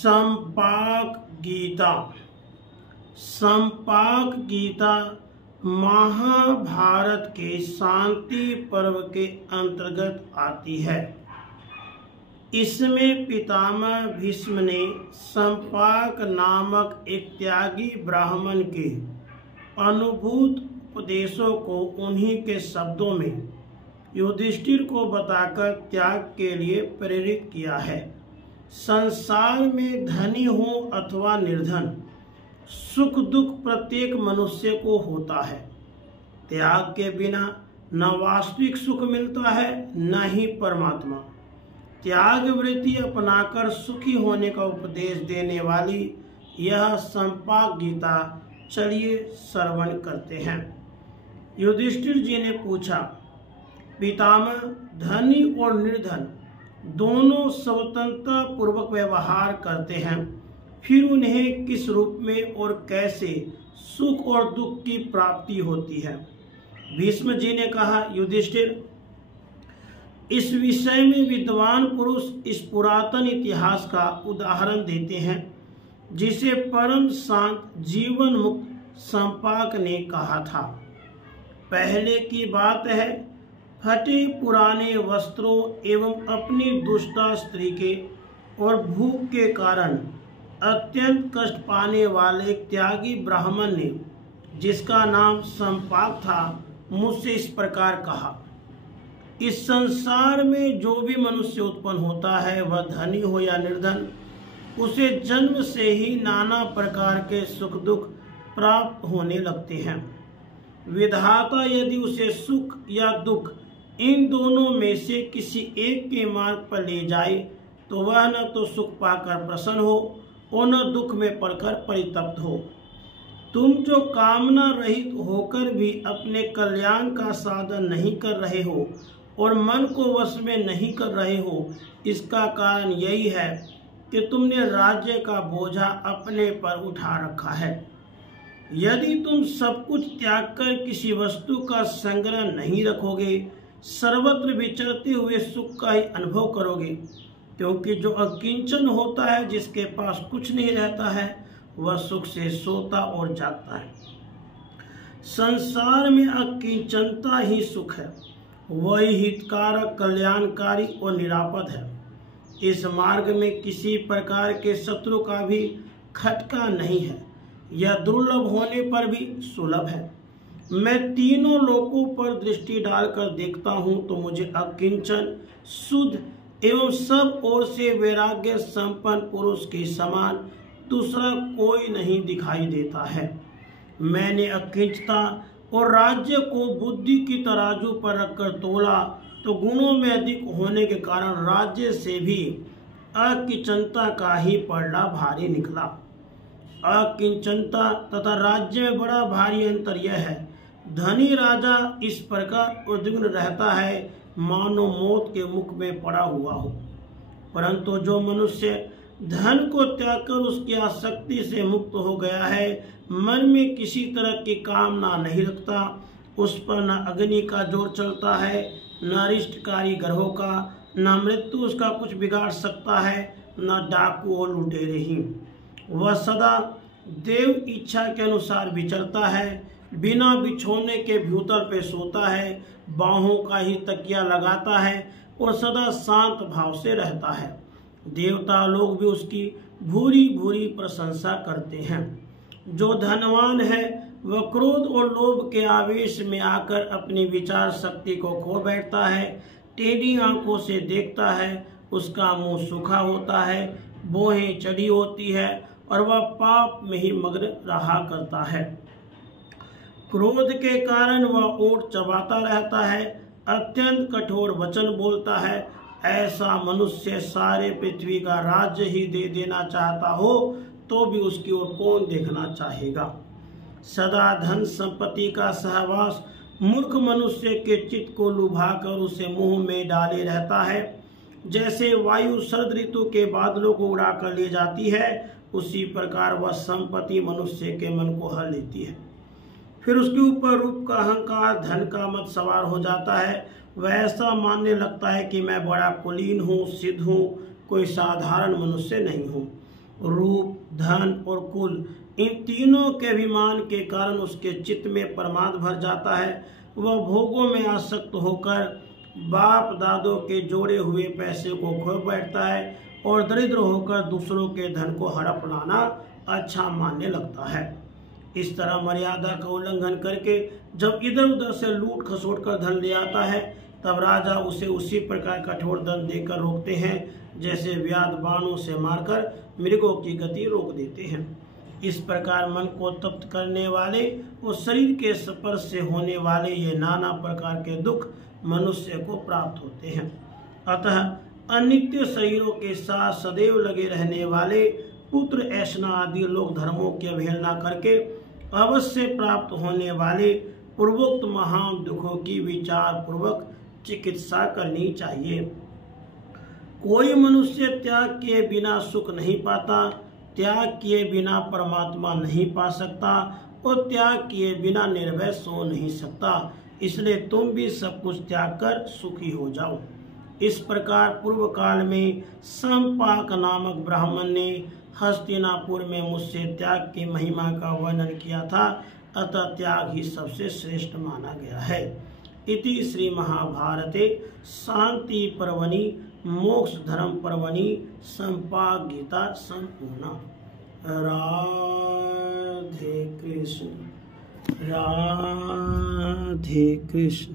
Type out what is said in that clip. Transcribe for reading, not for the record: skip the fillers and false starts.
संपाक गीता। संपाक गीता महाभारत के शांति पर्व के अंतर्गत आती है। इसमें पितामह भीष्म ने संपाक नामक एक त्यागी ब्राह्मण के अनुभूत उपदेशों को उन्हीं के शब्दों में युधिष्ठिर को बताकर त्याग के लिए प्रेरित किया है। संसार में धनी हो अथवा निर्धन, सुख दुख प्रत्येक मनुष्य को होता है। त्याग के बिना न वास्तविक सुख मिलता है न ही परमात्मा। त्याग वृत्ति अपनाकर सुखी होने का उपदेश देने वाली यह संपाक गीता चलिए श्रवण करते हैं। युधिष्ठिर जी ने पूछा, पितामह, धनी और निर्धन दोनों स्वतंत्रता पूर्वक व्यवहार करते हैं, फिर उन्हें किस रूप में और कैसे सुख और दुख की प्राप्ति होती है? भीष्म जी ने कहा, युधिष्ठिर, इस विषय में विद्वान पुरुष इस पुरातन इतिहास का उदाहरण देते हैं, जिसे परम शांत जीवन मुक्त संपाक ने कहा था। पहले की बात है, फटे पुराने वस्त्रों एवं अपनी दुष्टा स्त्री के और भूख के कारण अत्यंत कष्ट पाने वाले त्यागी ब्राह्मण ने, जिसका नाम संपाक था, मुझसे इस प्रकार कहा, इस संसार में जो भी मनुष्य उत्पन्न होता है, वह धनी हो या निर्धन, उसे जन्म से ही नाना प्रकार के सुख दुख प्राप्त होने लगते हैं। विधाता यदि उसे सुख या दुख इन दोनों में से किसी एक के मार्ग पर ले जाए, तो वह न तो सुख पाकर प्रसन्न हो और न दुख में पड़कर परितप्त हो। तुम जो कामना रहित होकर भी अपने कल्याण का साधन नहीं कर रहे हो और मन को वश में नहीं कर रहे हो, इसका कारण यही है कि तुमने राज्य का बोझा अपने पर उठा रखा है। यदि तुम सब कुछ त्याग कर किसी वस्तु का संग्रह नहीं रखोगे, सर्वत्र विचरते हुए सुख का ही अनुभव करोगे, क्योंकि जो अकिंचन होता है, जिसके पास कुछ नहीं रहता है, वह सुख से सोता और जागता है। संसार में अकिंचनता ही सुख है, वही हितकारक, कल्याणकारी और निरापद है। इस मार्ग में किसी प्रकार के शत्रु का भी खटका नहीं है, यह दुर्लभ होने पर भी सुलभ है। मैं तीनों लोकों पर दृष्टि डालकर देखता हूँ तो मुझे अकिंचन, शुद्ध एवं सब ओर से वैराग्य संपन्न पुरुष के समान दूसरा कोई नहीं दिखाई देता है। मैंने अकिंचता और राज्य को बुद्धि की तराजू पर रखकर तोला तो गुणों में अधिक होने के कारण राज्य से भी अकिंचनता का ही पलड़ा भारी निकला। अकिंचनता तथा राज्य में बड़ा भारी अंतर यह है, धनी राजा इस प्रकार उद्विग्न रहता है मानो मौत के मुख में पड़ा हुआ हो, परंतु जो मनुष्य धन को त्याग कर उसकी आसक्ति से मुक्त हो गया है, मन में किसी तरह की कामना नहीं रखता, उस पर न अग्नि का जोर चलता है, न अरिष्टकारी ग्रहों का, न मृत्यु उसका कुछ बिगाड़ सकता है, न डाकू और लुटेरे ही। वह सदा देव इच्छा के अनुसार विचरता है, बिना बिछोने के भूतल पे सोता है, बाहों का ही तकिया लगाता है और सदा शांत भाव से रहता है। देवता लोग भी उसकी भूरी भूरी प्रशंसा करते हैं। जो धनवान है वह क्रोध और लोभ के आवेश में आकर अपनी विचार शक्ति को खो बैठता है, टेढ़ी आंखों से देखता है, उसका मुंह सूखा होता है, भौहें चढ़ी होती है और वह पाप में ही मग्न रहा करता है। क्रोध के कारण वह ओठ चबाता रहता है, अत्यंत कठोर वचन बोलता है। ऐसा मनुष्य सारे पृथ्वी का राज्य ही दे देना चाहता हो तो भी उसकी ओर कौन देखना चाहेगा। सदा धन संपत्ति का सहवास मूर्ख मनुष्य के चित्त को लुभाकर उसे मुंह में डाले रहता है। जैसे वायु शरद ऋतु के बादलों को उड़ाकर ले जाती है, उसी प्रकार वह संपत्ति मनुष्य के मन को हर लेती है। फिर उसके ऊपर रूप का अहंकार, धन का मत सवार हो जाता है। वह ऐसा मानने लगता है कि मैं बड़ा कुलीन हूँ, सिद्ध हूँ, कोई साधारण मनुष्य नहीं हूँ। रूप, धन और कुल, इन तीनों के अभिमान के कारण उसके चित्त में प्रमाद भर जाता है। वह भोगों में आसक्त होकर बाप दादों के जोड़े हुए पैसे को खो बैठता है और दरिद्र होकर दूसरों के धन को हड़प लाना अच्छा मानने लगता है। इस तरह मर्यादा का उल्लंघन करके जब इधर उधर से लूट खसोट कर धन ले आता है, तब राजा उसे उसी प्रकार कठोर दंड देकर रोकते हैं जैसे व्याध बाणों से मारकर मृगों की गति रोक देते हैं। इस प्रकार मन को तप्त करने वाले और शरीर के स्पर्श से होने वाले ये नाना प्रकार के दुख मनुष्य को प्राप्त होते हैं। अतः अनित्य शरीरों के साथ सदैव लगे रहने वाले पुत्र, ऐश्वर्य आदि लोक धर्मों की अवहेलना करके अवश्य प्राप्त होने वाले पूर्वोक्त महान दुखों की विचार पूर्वक चिकित्सा करनी चाहिए। कोई मनुष्य त्याग किए बिना सुख नहीं पाता, त्याग किए बिना परमात्मा नहीं पा सकता और त्याग किए बिना निर्भय सो नहीं सकता। इसलिए तुम भी सब कुछ त्याग कर सुखी हो जाओ। इस प्रकार पूर्व काल में संपाक नामक ब्राह्मण ने हस्तिनापुर में मुझसे त्याग की महिमा का वर्णन किया था, अतः त्याग ही सबसे श्रेष्ठ माना गया है। इति श्री महाभारते शांति पर्वणि मोक्ष धर्म पर्वणि संपाक गीता संपूर्णा। राधे कृष्ण, राधे कृष्ण।